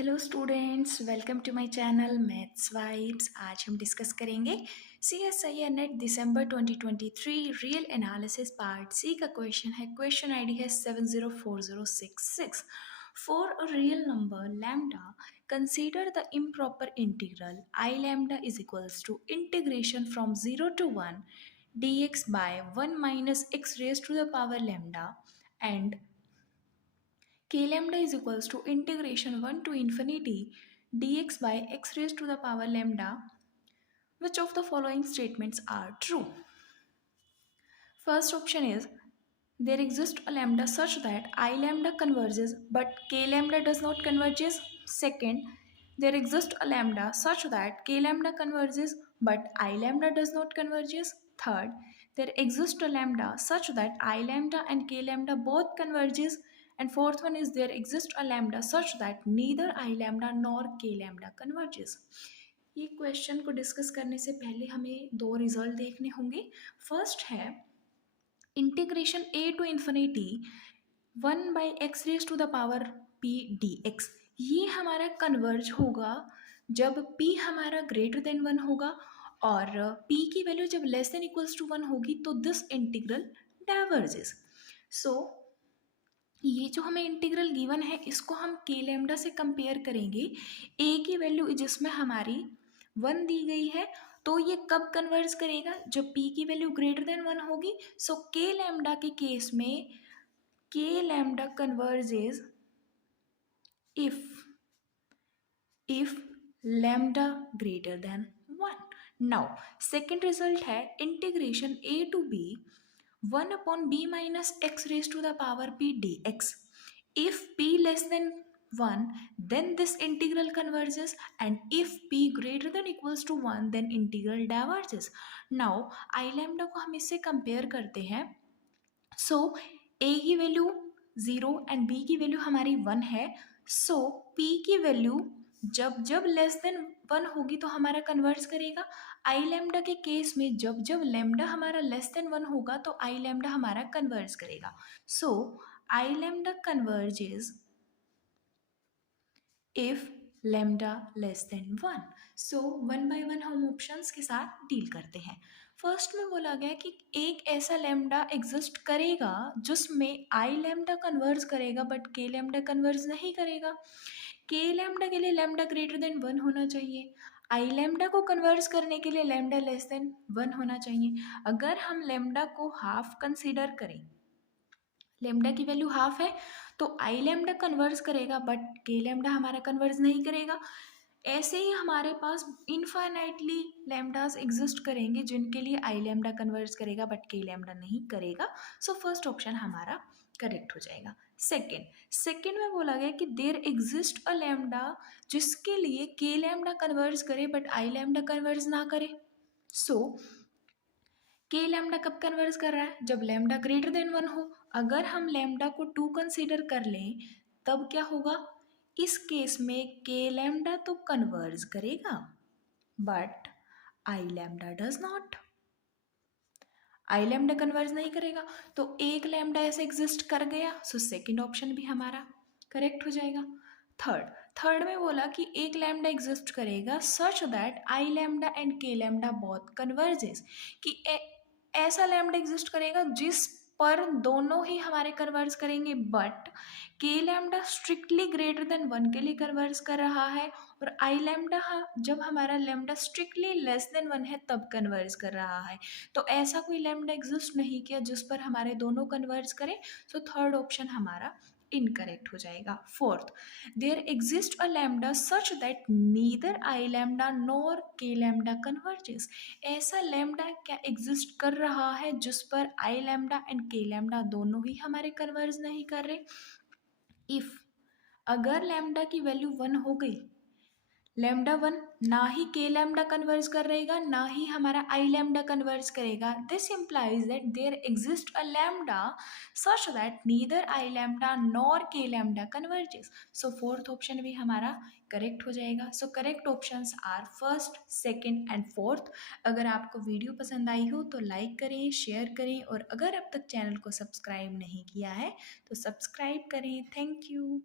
Hello students, welcome to my channel maths vibes. आज हम discuss करेंगे CSIR NET December 2023 real analysis part C का question है। Question ID है 704066। For a real number lambda consider the improper integral I lambda is equals to integration from 0 to 1 dx by 1 minus x raised to the power lambda and k lambda is equals to integration 1 to infinity dx by x raised to the power lambda. Which of the following statements are true? First option is there exists a lambda such that I lambda converges but k lambda does not converges. Second, there exists a lambda such that k lambda converges but I lambda does not converges. Third, there exists a lambda such that I lambda and k lambda both converges. And fourth one is there exists a lambda such that neither I lambda nor k lambda converges. ये question को discuss करने से पहले हमें दो result देखने होंगे। First है integration a to infinity 1/x⁻p dx। ये हमारा कन्वर्ज होगा जब p हमारा ग्रेटर देन 1 होगा और p की वैल्यू जब लेस देन इक्वल्स टू 1 होगी तो दिस इंटीग्रल डाइवर्जेस। सो ये जो हमें इंटीग्रल गिवन है इसको हम के लैम्डा से कंपेयर करेंगे। ए की वैल्यू जिसमें हमारी 1 दी गई है तो ये कब कन्वर्ज करेगा, जब p की वैल्यू ग्रेटर देन 1 होगी। सो के लैम्डा के केस में के lambda converges if lambda greater than 1. Now second result है integration a to b 1/b minus x raised to the power p dx. If p less than 1 then this integral converges and if p greater than equals to 1 then integral diverges. Now I lambda को हम इससे compare करते हैं। सो a की value 0 and b की value हमारी 1 है। सो p की वैल्यू जब जब लेस देन 1 होगी तो हमारा कन्वर्ज करेगा। आई लैम्डा के केस में जब जब लैम्डा हमारा लेस देन 1 होगा तो आई लैम्डा हमारा कन्वर्ज करेगा। So I lambda converges if lambda less than 1। सो 1 बाय 1 हम ऑप्शंस के साथ डील करते हैं। फर्स्ट में बोला गया कि एक ऐसा लैम्डा एग्जिस्ट करेगा जिसमें आई लैम्डा कन्वर्ज करेगा बट के लैम्डा कन्वर्ज नहीं करेगा। के लैम्डा के लिए लैम्डा ग्रेटर देन 1 होना चाहिए। आई लैम्डा को कन्वर्ज करने के लिए लैम्डा लेस देन 1 होना चाहिए। अगर हम लैम्डा को हाफ कंसीडर करें, लैम्डा की वैल्यू हाफ है तो आई लैम्डा कन्वर्ज करेगा बट के लैम्डा हमारा कन्वर्ज नहीं करेगा। ऐसे ही हमारे पास इनफाइनाइटली लैम्डास एग्जिस्ट करेंगे जिनके लिए आई लैम्डा कन्वर्ज करेगा बट के लैम्डा नहीं करेगा। सो फर्स्ट ऑप्शन हमारा करेक्ट हो जाएगा। सेकेंड में बोला गया कि देयर एग्जिस्ट अ लैम्डा जिसके लिए के लैम्डा कन्वर्ज करे बट आई लैम्डा कन्वर्ज ना करे। सो के लैम्डा कब कन्वर्ज कर रहा है, जब लैम्डा ग्रेटर देन 1 हो। अगर हम लैम्डा को 2 कंसीडर कर लें तब क्या होगा, इस केस में के लैम्डा तो कन्वर्ज करेगा but I lambda does not. I lambda converge नहीं करेगा तो एक लैम्डा ऐसे एग्जिस्ट कर गया। सो सेकंड ऑप्शन भी हमारा करेक्ट हो जाएगा। थर्ड में बोला कि एक लैम्डा एग्जिस्ट करेगा such that I lambda and K lambda both converges, कि ऐसा लैम्डा एग्जिस्ट करेगा जिस पर दोनों ही हमारे कन्वर्ज करेंगे बट के लैम्डा स्ट्रिक्टली ग्रेटर देन 1 के लिए कन्वर्ज कर रहा है और आई लैम्डा जब हमारा लैम्डा स्ट्रिक्टली लेस देन 1 है तब कन्वर्ज कर रहा है। तो ऐसा कोई लैम्डा एग्जिस्ट नहीं किया जिस पर हमारे दोनों कन्वर्ज करें। सो थर्ड ऑप्शन हमारा इनकरेक्ट हो जाएगा। Fourth, there exist a lambda such that neither I lambda nor K lambda converges. ऐसा लैम्डा क्या एग्जिस्ट कर रहा है जिस पर I lambda and K lambda दोनों ही हमारे कन्वर्ज नहीं कर रहे। इफ अगर लैम्डा की वैल्यू 1 हो गई, लैम्डा 1 ना ही के लैम्डा कन्वर्ज कर रहेगा ना ही हमारा आई लैम्डा कन्वर्ज करेगा। This implies that there exist a lambda such that neither I lambda nor K lambda converges. So fourth option भी हमारा करेक्ट हो जाएगा। So correct options are first, second and fourth. अगर आपको video पसंद आई हो तो लाइक करें, शेयर करें और अगर अब तक चैनल को सब्सक्राइब नहीं किया है तो सब्सक्राइब करें। Thank you.